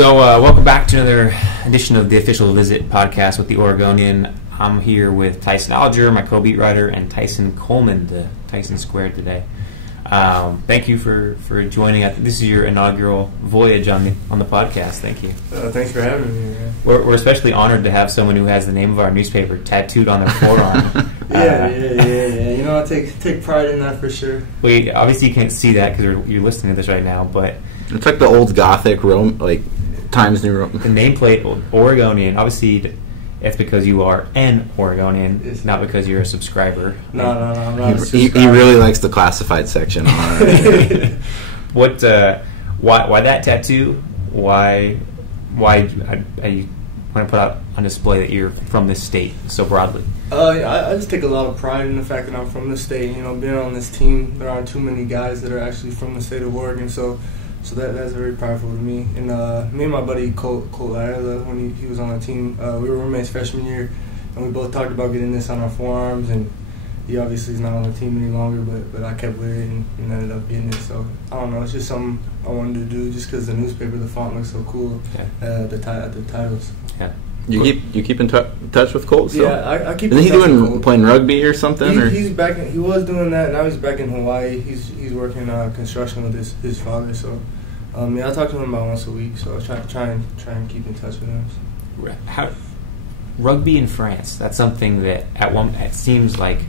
So, welcome back to another edition of the Official Visit podcast with the Oregonian. I'm here with Tyson Alger, my co-beat writer, and Tyson Coleman, the Tyson Squared today. Thank you for joining. This is your inaugural voyage on the podcast. Thank you. Thanks for having me, man. We're especially honored to have someone who has the name of our newspaper tattooed on their forearm. Yeah. You know, I take pride in that for sure. We obviously you can't see that because you're listening to this right now, but it's like the old Gothic Rome, like Times New Roman. The nameplate Oregonian. Obviously, it's because you are an Oregonian, not because you're a subscriber. No, I'm not a He subscriber. really likes the classified section on it. Why that tattoo? Why you want to put out on display that you're from this state so broadly? I just take a lot of pride in the fact that I'm from the state. You know, being on this team, there aren't too many guys that are actually from the state of Oregon, so that's very prideful to me. And me and my buddy Cole Ayala, when he was on the team, we were roommates freshman year, and we both talked about getting this on our forearms. And he obviously is not on the team any longer, but I kept with it and ended up getting it. So I don't know, it's just something I wanted to do just because the newspaper, the font looks so cool. Yeah. The titles. Yeah. You keep in touch with Cole? So? Yeah, I keep. Isn't he playing rugby or something? He's back. He was doing that. Now he's back in Hawaii. He's working construction with his father. So, I talk to him about once a week. So I try and keep in touch with him. Rugby in France. That's something that it seems like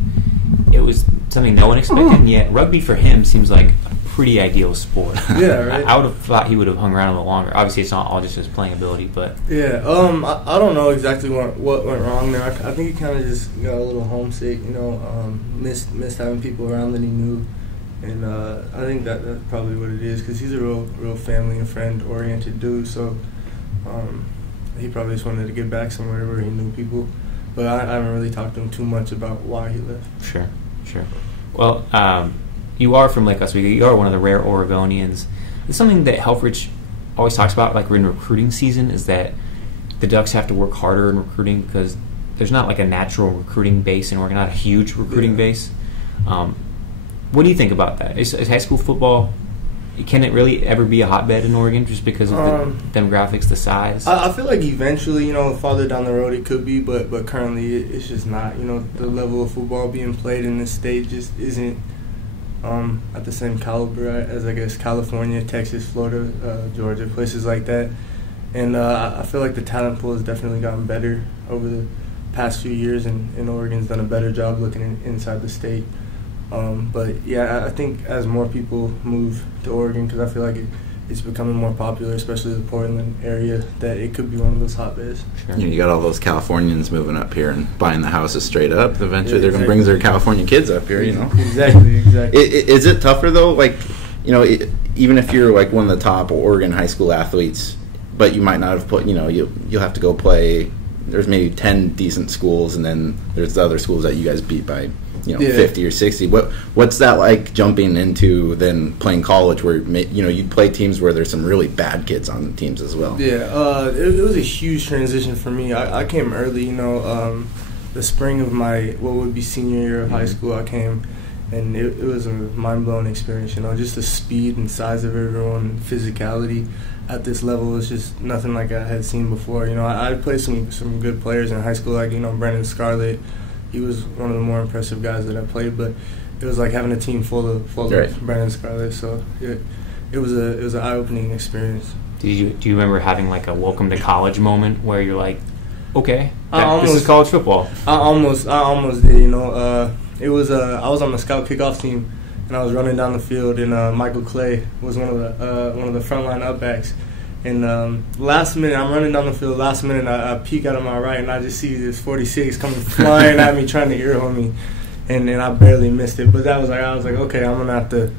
it was something no one expected, and yet rugby for him seems like a pretty ideal sport. Yeah, right. I would have thought he would have hung around a little longer. Obviously, it's not all just his playing ability, but yeah. I don't know exactly what went wrong there. I think he kind of just got a little homesick. You know, missed having people around that he knew, and I think that's probably what it is because he's a real family and friend oriented dude. So. He probably just wanted to get back somewhere where he knew people, but I haven't really talked to him too much about why he left. Sure. Well, you are from Lake Oswego. You are one of the rare Oregonians. It's something that Helfrich always talks about, like in recruiting season, is that the Ducks have to work harder in recruiting because there's not like a natural recruiting base in Oregon, not a huge recruiting base. What do you think about that? Is high school football? Can it really ever be a hotbed in Oregon just because of the demographics, the size? I feel like eventually, you know, farther down the road it could be, but currently it's just not. You know, the level of football being played in this state just isn't at the same caliber as, I guess, California, Texas, Florida, Georgia, places like that. And I feel like the talent pool has definitely gotten better over the past few years, and Oregon's done a better job looking inside the state. But yeah, I think as more people move to Oregon, because I feel like it's becoming more popular, especially the Portland area, that it could be one of those hotbeds. Sure. You got all those Californians moving up here and buying the houses straight up. Eventually, they're going to bring their Californian kids up here. You know, exactly. Is it tougher though? Like, you know, even if you're like one of the top Oregon high school athletes, but you might not have put. You know, you'll have to go play. There's maybe 10 decent schools, and then there's the other schools that you guys beat by. 50 or 60. What's that like jumping into then playing college where you'd play teams where there's some really bad kids on the teams as well? Yeah, it was a huge transition for me. I came early, the spring of my what would be senior year of high school. I came, and it was a mind-blowing experience. Just the speed and size of everyone, physicality at this level was just nothing like I had seen before. I played some good players in high school, like Brandon Scarlett. He was one of the more impressive guys that I played, but it was like having a team full of Brandon Scarlett. So it was an eye-opening experience. Do you remember having like a welcome to college moment where you're like, okay, this is college football? I almost did. It was I was on the scout kickoff team, and I was running down the field, and Michael Clay was one of the frontline upbacks. And last minute, I'm running down the field. Last minute, I peek out of my right, and I just see this 46 coming flying at me, trying to earhole me, and I barely missed it. But I was like, okay, I'm gonna have to,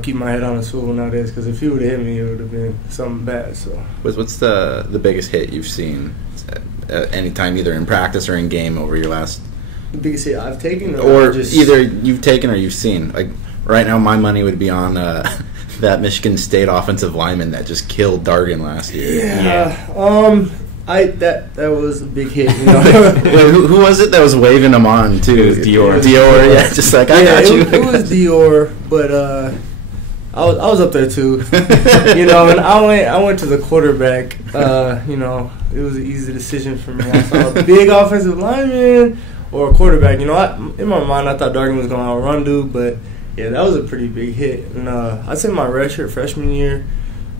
keep my head on a swivel nowadays, because if he would have hit me, it would have been something bad. So, what's the biggest hit you've seen at any time, either in practice or in game, over your last? The biggest hit I've taken, or either you've taken or you've seen. Like right now, my money would be on. That Michigan State offensive lineman that just killed Dargan last year. Yeah. That was a big hit. Wait, who was it that was waving him on too? It was Dior. Dior, yeah, just like I got you. It was Dior, but I was up there too. And I went to the quarterback. It was an easy decision for me. I saw a big offensive lineman or a quarterback. In my mind, I thought Dargan was going to outrun dude, but yeah, that was a pretty big hit. And I'd say my redshirt freshman year,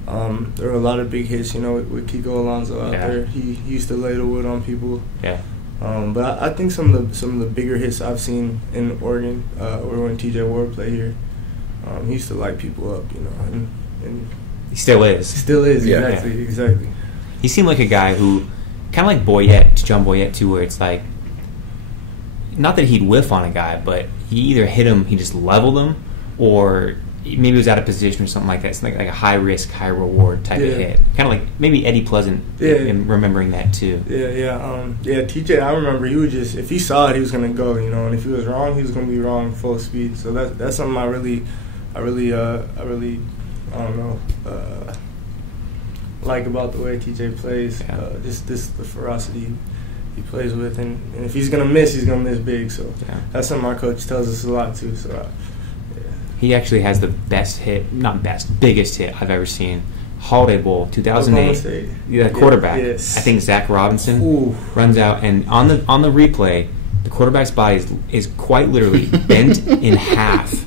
there were a lot of big hits. With Kiko Alonso out there, he used to lay the wood on people. Yeah. But I think some of the bigger hits I've seen in Oregon, or when T.J. Ward played here, he used to light people up, and he still is. Still is, exactly. He seemed like a guy who, kind of like Boyette, John Boyette too, where it's like, not that he'd whiff on a guy, but he either hit him, he just leveled him, or maybe he was out of position or something like that. It's like a high risk, high reward type of hit. Kind of like maybe Eddie Pleasant in remembering that too. TJ, I remember he would just, if he saw it, he was going to go, and if he was wrong, he was going to be wrong full speed. So that's something I really like about the way TJ plays. Just the ferocity he plays with, and if he's gonna miss big. So that's something our coach tells us a lot too. So he actually has the biggest hit I've ever seen. Holiday Bowl 2008. The quarterback. Yes. I think Zach Robinson runs out, and on the replay, the quarterback's body is quite literally bent in half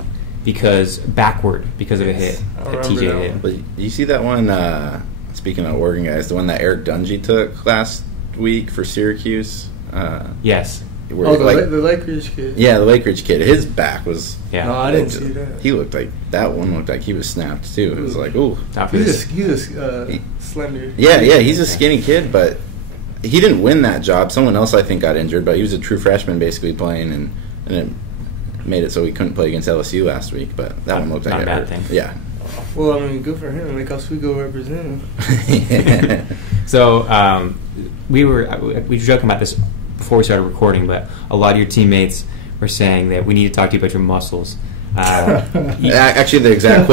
backward because of a hit that TJ did. But you see that one? Speaking of Oregon guys, the one that Eric Dungy took last week for Syracuse. Yes. The Lake Ridge kid. Yeah, the Lake Ridge kid. His back was. Yeah. No, I didn't see that. He looked like that one looked like he was snapped too. It was like, ooh. He's slender. Yeah, he's a skinny kid, but he didn't win that job. Someone else I think got injured, but he was a true freshman basically playing, and it made it so he couldn't play against LSU last week. But that one looked like a bad thing. Yeah. Well, I mean, good for him. Lake Oswego representing. So we were joking about this before we started recording, but a lot of your teammates were saying that we need to talk to you about your muscles. Actually, the exact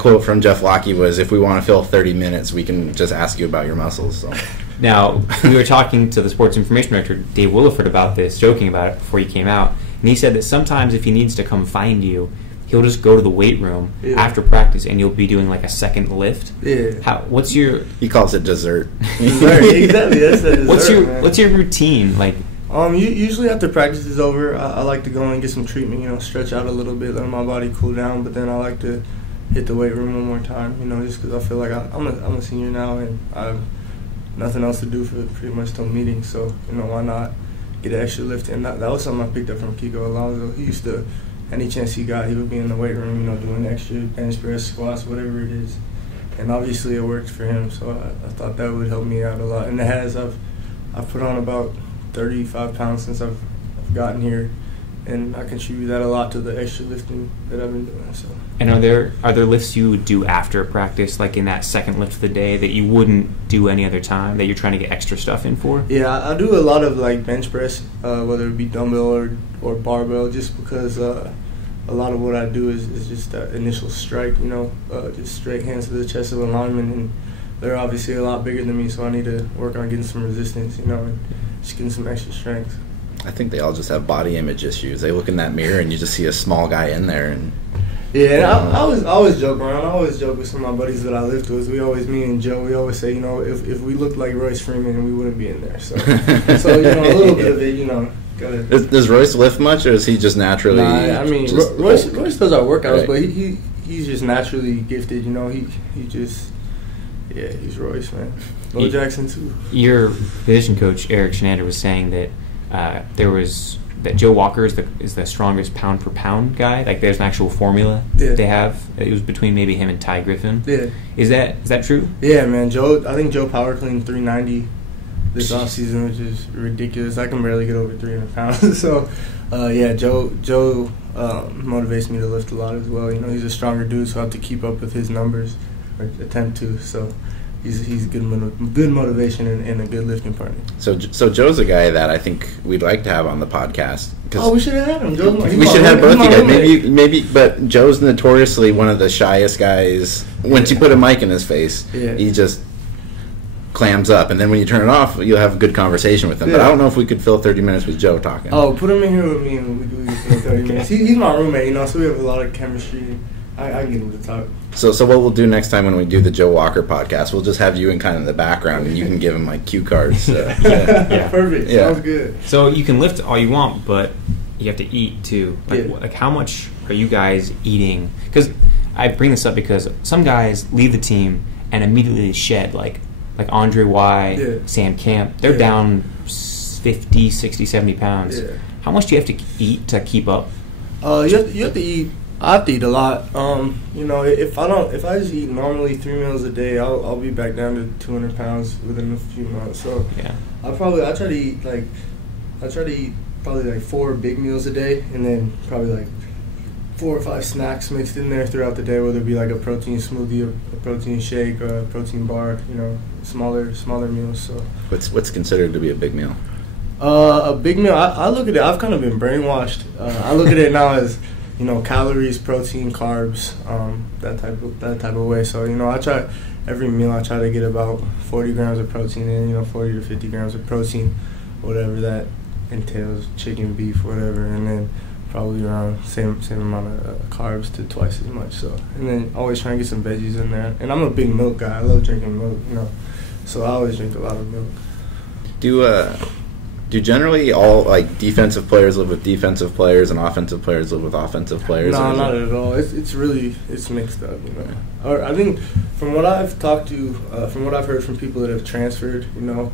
quote from Jeff Locke was, "If we want to fill 30 minutes, we can just ask you about your muscles." So. Now, we were talking to the sports information director, Dave Williford, about this, joking about it before you came out, and he said that sometimes if he needs to come find you, he'll just go to the weight room after practice, and you'll be doing like a second lift. Yeah. What's your? He calls it dessert. Exactly. That's the dessert. What's your routine like? Usually after practice is over, I like to go and get some treatment. Stretch out a little bit, let my body cool down. But then I like to hit the weight room one more time. Just because I feel like I'm a senior now, and I have nothing else to do for pretty much till meetings. So why not get an extra lift? And that was something I picked up from Kiko Alonso. He used to. Any chance he got, he would be in the weight room, doing extra bench press, squats, whatever it is. And obviously it worked for him, so I thought that would help me out a lot. And it has. I've put on about 35 pounds since I've gotten here, and I contribute that a lot to the extra lifting that I've been doing. So. And are there lifts you would do after practice, like in that second lift of the day, that you wouldn't do any other time, that you're trying to get extra stuff in for? Yeah, I do a lot of like bench press, whether it be dumbbell or barbell, just because a lot of what I do is just that initial strike, just straight hands to the chest of a lineman, and they're obviously a lot bigger than me, so I need to work on getting some resistance, and just getting some extra strength. I think they all just have body image issues. They look in that mirror and you just see a small guy in there. And and I always joke around. I always joke with some of my buddies that I lift with. Me and Joe, we always say, if we looked like Royce Freeman, we wouldn't be in there. So a little bit of it, Does Royce lift much, or is he just naturally? Nah, I mean, Royce does our workouts, but he's just naturally gifted. He's Royce, man. Bo Jackson too. Your position coach Eric Shenander was saying that that Joe Walker is the strongest pound for pound guy. Like there's an actual formula they have. It was between maybe him and Ty Griffin. Yeah. Is that true? Yeah, man. I think Joe power cleaned 390 this offseason, which is ridiculous. I can barely get over 300 pounds. So, Joe motivates me to lift a lot as well. He's a stronger dude, so I have to keep up with his numbers, or attempt to. So. He's good motivation and a good lifting partner. So Joe's a guy that I think we'd like to have on the podcast. We should have had him. We should have both you guys. Maybe, but Joe's notoriously one of the shyest guys. Once you put a mic in his face, he just clams up, and then when you turn it off, you'll have a good conversation with him. But I don't know if we could fill 30 minutes with Joe talking. Oh, put him in here with me, and we could fill 30 minutes. He's my roommate, so we have a lot of chemistry. I get him to talk. So what we'll do next time when we do the Joe Walker podcast, we'll just have you in kind of the background, and you can give him like cue cards. Yeah. Perfect. Yeah. Sounds good. So you can lift all you want, but you have to eat too. Like how much are you guys eating? Because I bring this up because some guys leave the team and immediately shed, like Andre Y, Sam Camp. They're down 50, 60, 70 pounds. Yeah. How much do you have to eat to keep up? You have to eat. I have to eat a lot. If I just eat normally 3 meals a day, I'll be back down to 200 pounds within a few months. So yeah, I try to eat probably like 4 big meals a day, and then probably like 4 or 5 snacks mixed in there throughout the day, whether it be like a protein smoothie, a protein shake, or a protein bar. Smaller meals. So What's considered to be a big meal? A big meal. I look at it. I've kind of been brainwashed. I look at it now as calories, protein, carbs, that type of way. So I try every meal. I try to get about 40 grams of protein in. 40 to 50 grams of protein, whatever that entails, chicken, beef, whatever, and then probably around same amount of carbs to twice as much. So and then always try and get some veggies in there. And I'm a big milk guy. I love drinking milk. So I always drink a lot of milk. Do generally all like defensive players live with defensive players and offensive players live with offensive players? No, not at all. It's mixed up, Or I think from what I've talked to, from what I've heard from people that have transferred, or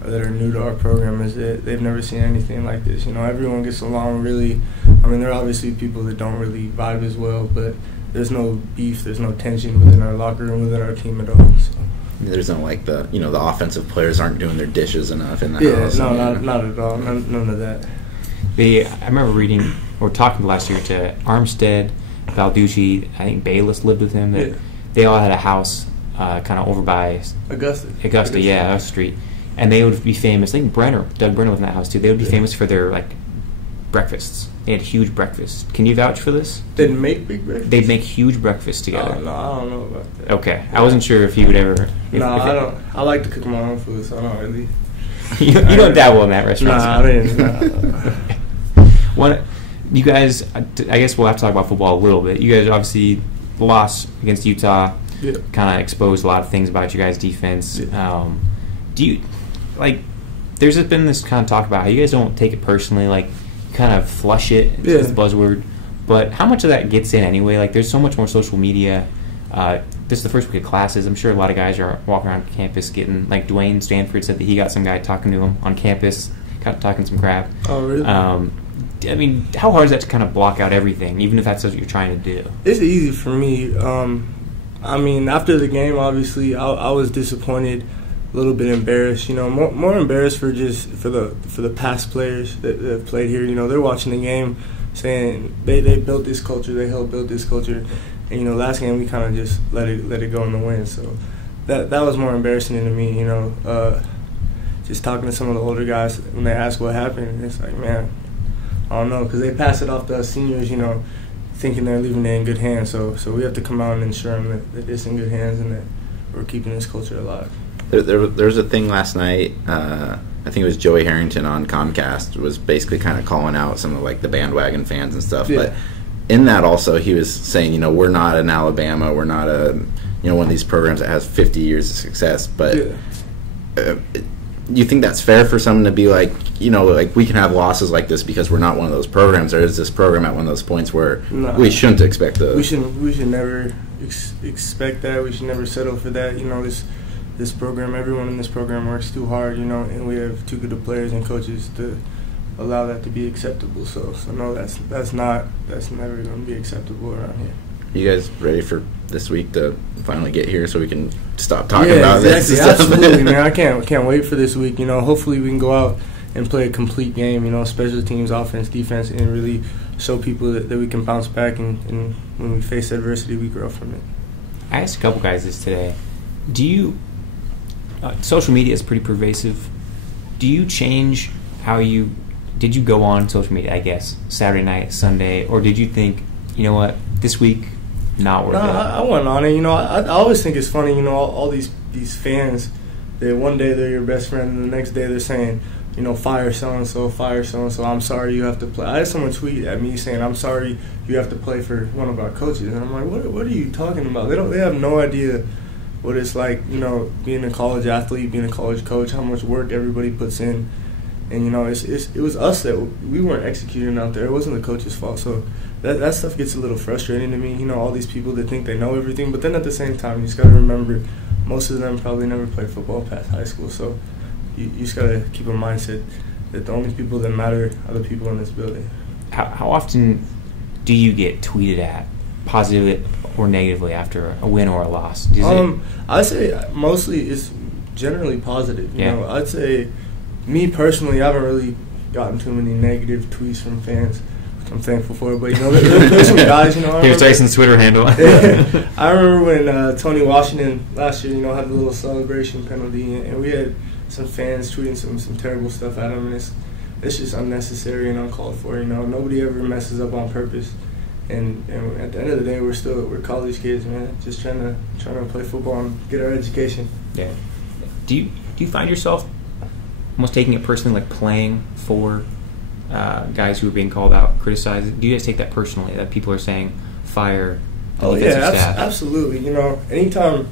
that are new to our program, is that they've never seen anything like this. Everyone gets along really. There are obviously people that don't really vibe as well, but there's no beef, there's no tension within our locker room, within our team at all. So. There's no like the offensive players aren't doing their dishes enough in the house. Yeah, not at all. None of that. I remember reading or talking last year to Armstead, Balducci, I think Bayless lived with him. They all had a house kind of over by Augusta, yeah, Street. And they would be famous. I think Doug Brenner was in that house too. They would be famous for their like breakfasts. They had huge breakfasts. Can you vouch for this? They'd make big breakfasts? They'd make huge breakfasts together. Oh, no, I don't know about that. Okay. I wasn't sure if you would ever... I don't. I like to cook my own food, so I don't really... you don't dabble in that restaurant? Nah, I didn't. You guys, I guess we'll have to talk about football a little bit. You guys obviously lost against Utah. Yeah. Kind of exposed a lot of things about you guys' defense. Yeah. Do you... there's been this kind of talk about how you guys don't take it personally, kind of flush it. It's the buzzword. But how much of that gets in anyway? There's so much more social media. This is the first week of classes. I'm sure a lot of guys are walking around campus getting, Dwayne Stanford said that he got some guy talking to him on campus, talking some crap. Oh, really? How hard is that to kind of block out everything, even if that's what you're trying to do? It's easy for me. After the game, obviously, I was disappointed, a little bit embarrassed. More embarrassed for the past players that have played here. They're watching the game, saying they built this culture, they helped build this culture, and last game we kind of just let it go in the wind. So that was more embarrassing to me. Just talking to some of the older guys when they ask what happened, it's like, man, I don't know, because they pass it off to us seniors, thinking they're leaving it in good hands. So we have to come out and ensure them that it's in good hands and that we're keeping this culture alive. There was a thing last night. I think it was Joey Harrington on Comcast was basically kind of calling out some of the bandwagon fans and stuff. Yeah. But in that also he was saying, we're not an Alabama, we're not one of these programs that has 50 years of success. But you think that's fair for someone to be we can have losses like this because we're not one of those programs, or is this program at one of those points where we shouldn't expect we should never expect that. We should never settle for that. This program, everyone in this program works too hard, and we have too good of players and coaches to allow that to be acceptable. So no, that's never going to be acceptable around here. You guys ready for this week to finally get here so we can stop talking about this? Absolutely, man. I can't wait for this week. Hopefully we can go out and play a complete game. Special teams, offense, defense, and really show people that we can bounce back, and when we face adversity, we grow from it. I asked a couple guys this today. Do you? Social media is pretty pervasive. Do you change did you go on social media, I guess, Saturday night, Sunday, or did you think, what, this week, not worth it? I went on it. I always think it's funny, all these fans, that one day they're your best friend and the next day they're saying, fire so-and-so, fire so-and-so, I'm sorry you have to play. I had someone tweet at me saying, I'm sorry you have to play for one of our coaches. And I'm like, what are you talking about? They have no idea what it's like, being a college athlete, being a college coach, how much work everybody puts in. And, it was us that we weren't executing out there. It wasn't the coach's fault. So that stuff gets a little frustrating to me, all these people that think they know everything. But then at the same time, you just got to remember, most of them probably never played football past high school. So you just got to keep a mindset that the only people that matter are the people in this building. How often do you get tweeted at, positively or negatively, after a win or a loss? I'd say mostly it's generally positive. Yeah. I'd say me personally, I haven't really gotten too many negative tweets from fans, which I'm thankful for. But there's some guys. Here's Tyson's Twitter handle. I remember when Tony Washington last year, had a little celebration penalty, and we had some fans tweeting some terrible stuff at him, and it's just unnecessary and uncalled for. Nobody ever messes up on purpose. And at the end of the day, we're college kids, man, just trying to play football and get our education. Yeah. Do you find yourself almost taking it personally, like playing for guys who are being called out, criticized? Do you guys take that personally, that people are saying fire the defensive staff? Absolutely. Anytime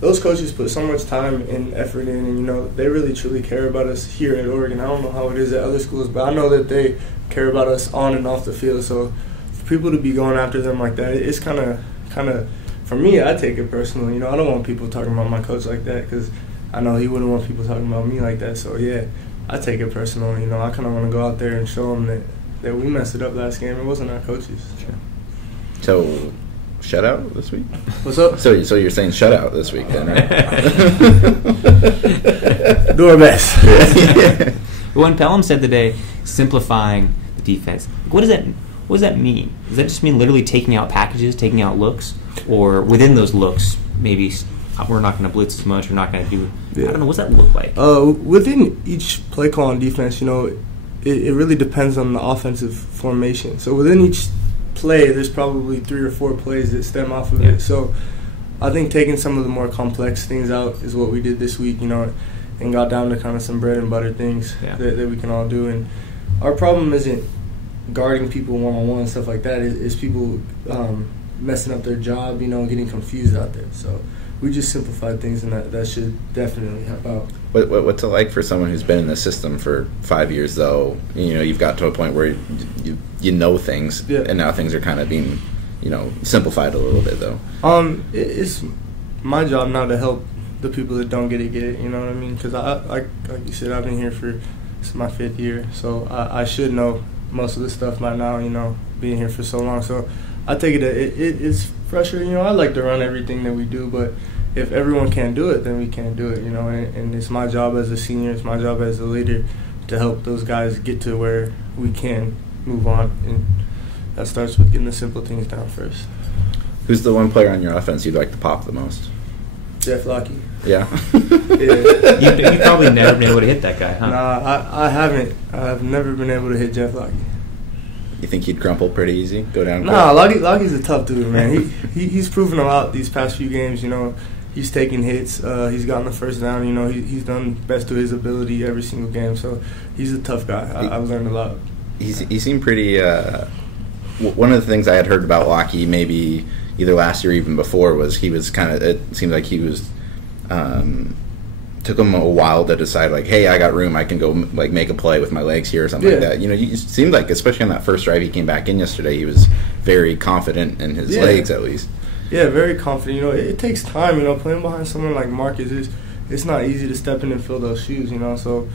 those coaches put so much time and effort in, and they really truly care about us here at Oregon. I don't know how it is at other schools, but I know that they care about us on and off the field. So for people to be going after them like that, it's kind of for me, I take it personally. I don't want people talking about my coach like that, because I know he wouldn't want people talking about me like that. So yeah, I take it personal. I kind of want to go out there and show them that we messed it up last game. It wasn't our coaches. Sure. So, shutout this week? What's up? So you're saying shutout this week, then, right? Do our best. When Pelham said today, simplifying the defense, what does that mean? Does that just mean literally taking out packages, taking out looks, or within those looks, maybe we're not going to blitz as much, we're not going to do? Yeah. I don't know. What's that look like? Within each play call on defense, it really depends on the offensive formation. So within each play, there's probably 3 or 4 plays that stem off of it. So I think taking some of the more complex things out is what we did this week, and got down to kind of some bread and butter things that we can all do. And our problem isn't guarding people one-on-one and stuff like that. It's people messing up their job, getting confused out there. So we just simplified things, and that should definitely help out. What's it like for someone who's been in the system for 5 years, though? You've got to a point where you know things, and now things are kind of being, simplified a little bit, though. It's my job now to help the people that don't get it. You know what I mean? Because like you said, I've been here this is my 5th year, so I should know most of the stuff by now. Being here for so long, so I take it that it's frustrating. I like to run everything that we do, but if everyone can't do it, then we can't do it. And it's my job as a senior, it's my job as a leader to help those guys get to where we can move on, and that starts with getting the simple things down first. Who's the one player on your offense you'd like to pop the most? Jeff Lockie. Yeah. You probably never been able to hit that guy, huh? Nah, I haven't. I've never been able to hit Jeff Lockie. You think he'd crumple pretty easy? Go down? Nah, Lockie's a tough dude, man. He's proven a lot these past few games. He's taking hits. He's gotten the first down. He's done best to his ability every single game. So he's a tough guy. I've learned a lot. He seemed pretty. One of the things I had heard about Lockie, maybe either last year or even before, was he was kind of. It seemed like he was. Took him a while to decide, like, hey, I got room, I can go make a play with my legs here or something like that. It seemed like, especially on that first drive he came back in yesterday, he was very confident in his legs, at least. Yeah, very confident. It takes time. Playing behind someone like Marcus it's not easy to step in and fill those shoes. So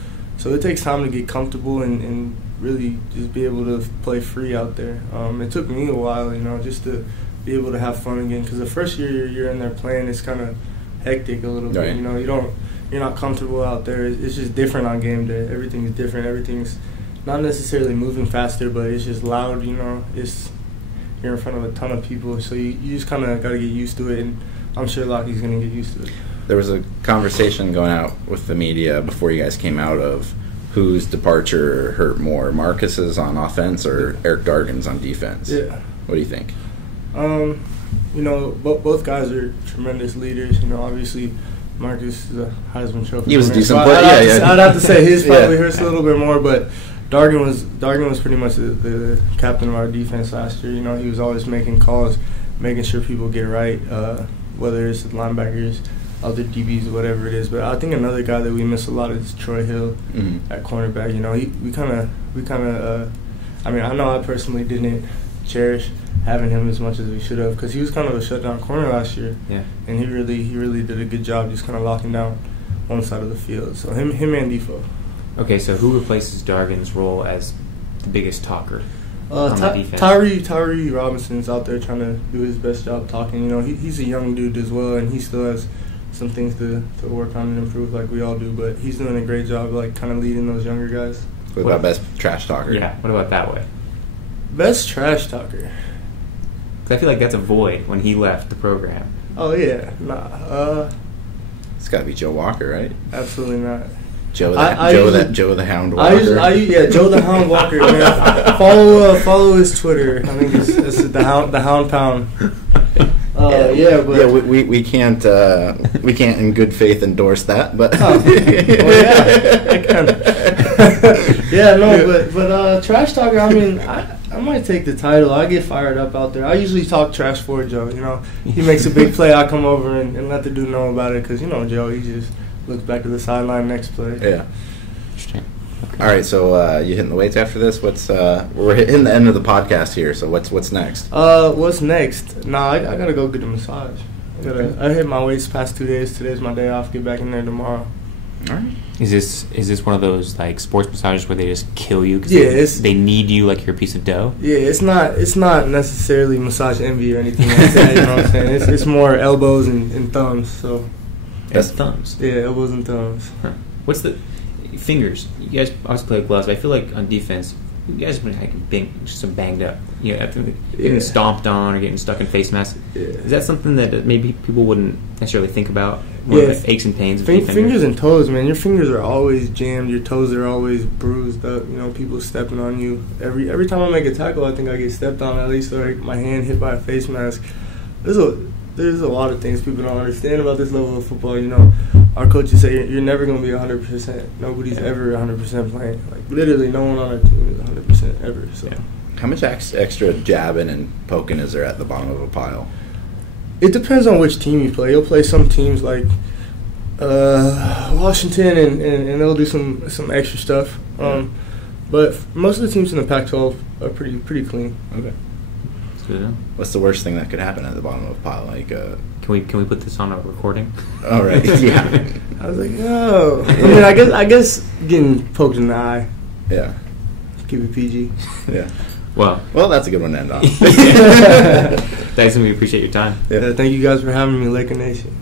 it takes time to get comfortable and really just be able to play free out there. It took me a while, just to be able to have fun again, because the first year you're in there playing, it's kind of hectic a little bit. Right. You're not comfortable out there. It's just different on game day. Everything is different. Everything's not necessarily moving faster, but it's just loud. You're in front of a ton of people, so you just kind of got to get used to it. And I'm sure Lockie's going to get used to it. There was a conversation going out with the media before you guys came out of whose departure hurt more, Marcus's on offense or Eric Dargan's on defense. Yeah. What do you think? Both guys are tremendous leaders. Obviously Marcus is a Heisman Trophy. He was a winner. decent So player. I'd have to say his probably hurts Yeah. a little bit more, but Dargan was pretty much the captain of our defense last year. You know, he was always making calls, making sure people get right, whether it's linebackers, other DBs, whatever it is. But I think another guy that we miss a lot is Troy Hill at cornerback. You know, we kind of. I mean, I know I personally didn't cherish having him as much as we should have because he was kind of a shutdown corner last year. Yeah. And he really did a good job just kind of locking down one side of the field. So him and Defoe. Okay, so who replaces Dargan's role as the biggest talker on the defense? Tyree Robinson's out there trying to do his best job talking. You know, he's a young dude as well, and he still has some things to work on and improve like we all do. But he's doing a great job, like kind of leading those younger guys. What about best trash talker? Yeah, what about that way? Best trash talker. 'Cause I feel like that's a void when he left the program. Oh yeah, nah. It's got to be Joe Walker, right? Absolutely not. Joe the Hound Joe the Hound Walker, man. Follow his Twitter. I think it's the Hound Pound. We can't in good faith endorse that, but I can. But trash talker. I mean, I might take the title. I get fired up out there. I usually talk trash for Joe. You know, he makes a big play. I come over and let the dude know about it because you know Joe. He just looks back to the sideline next play. Yeah. Interesting. Okay. All right, so you hitting the weights after this? What's we're hitting the end of the podcast here. So what's next? What's next? Nah, I gotta go get a massage. I hit my weights past 2 days. Today's my day off. Get back in there tomorrow. All right. Is this one of those like sports massages where they just kill you? Cause they need you like you're a piece of dough. Yeah, it's not necessarily massage envy or anything like that. You know what I'm saying? It's more elbows and thumbs. So That's thumbs. Yeah, elbows and thumbs. Huh. What's the fingers? You guys obviously play with gloves, but I feel like on defense, you guys have been like banged up. You know, after getting stomped on or getting stuck in face masks. Yeah. Is that something that maybe people wouldn't necessarily think about? Like aches and pains of fingers and toes, man. Your fingers are always jammed. Your toes are always bruised up. You know, people stepping on you. Every time I make a tackle, I think I get stepped on at least, or my hand hit by a face mask. There's a lot of things people don't understand about this level of football. You know, our coaches say you're never going to be 100%. Nobody's ever 100% playing. Like, literally no one on our team is 100% ever. So, How much extra jabbing and poking is there at the bottom of a pile? It depends on which team you play. You'll play some teams like Washington, and they'll do some extra stuff. But most of the teams in the Pac-12 are pretty clean. Okay. That's good enough. What's the worst thing that could happen at the bottom of a pile? Like, can we put this on a recording? All right. Yeah. I was like, no. I mean, I guess getting poked in the eye. Yeah. Keep it PG. Yeah. Well, that's a good one to end on. Tyson, we appreciate your time. Thank you guys for having me, Laker Nation.